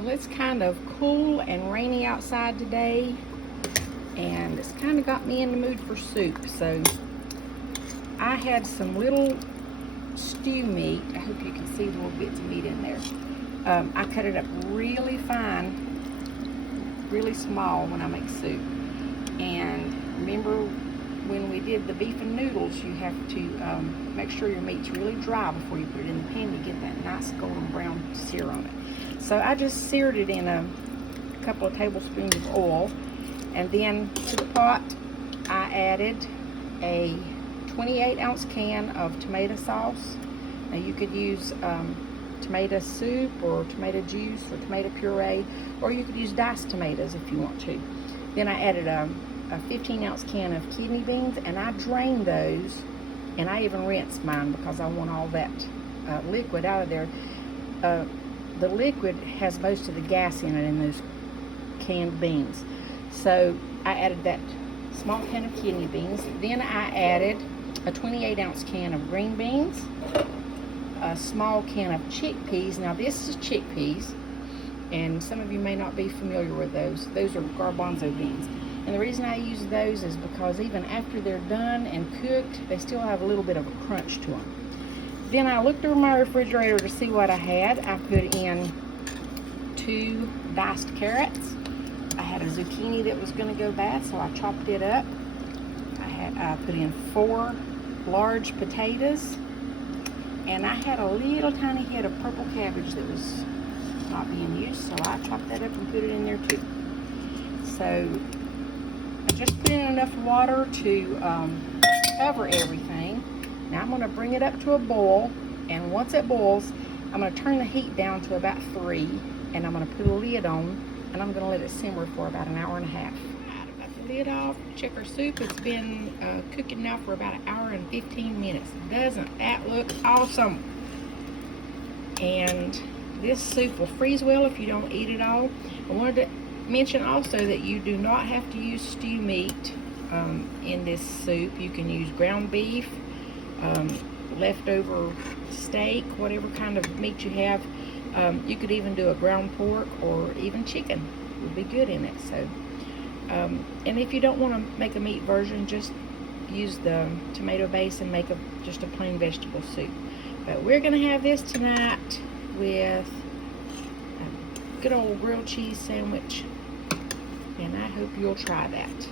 Well, it's kind of cool and rainy outside today, and it's kind of got me in the mood for soup. So I had some little stew meat. I hope you can see the little bits of meat in there. I cut it up really fine, really small when I make soup. And remember when we did the beef and noodles, you have to make sure your meat's really dry before you put it in the pan to get that nice golden brown sear on it. So I just seared it in a couple of tablespoons of oil, and then to the pot I added a 28-ounce can of tomato sauce. Now you could use tomato soup or tomato juice or tomato puree, or you could use diced tomatoes if you want to. Then I added a 15-ounce can of kidney beans, and I drained those, and I even rinsed mine because I want all that liquid out of there. The liquid has most of the gas in it in those canned beans. So I added that small can of kidney beans. Then I added a 28-ounce can of green beans, a small can of chickpeas. Now this is chickpeas, and some of you may not be familiar with those. Those are garbanzo beans. And the reason I use those is because even after they're done and cooked, they still have a little bit of a crunch to them. Then I looked through my refrigerator to see what I had. I put in 2 diced carrots. I had a zucchini that was going to go bad, so I chopped it up. I put in 4 large potatoes, and I had a little tiny head of purple cabbage that was not being used, so I chopped that up and put it in there too. So I just put in enough water to cover everything. Now I'm going to bring it up to a boil, and once it boils, I'm going to turn the heat down to about 3, and I'm going to put a lid on, and I'm going to let it simmer for about an hour and a half. I got the lid off. Check our soup. It's been cooking now for about an hour and 15 minutes. Doesn't that look awesome? And this soup will freeze well if you don't eat it all. I wanted to mention also that you do not have to use stew meat in this soup. You can use ground beef, leftover steak, whatever kind of meat you have. You could even do a ground pork, or even chicken would be good in it. So, and if you don't want to make a meat version, just use the tomato base and make just a plain vegetable soup. But we're going to have this tonight with a good old grilled cheese sandwich, and I hope you'll try that.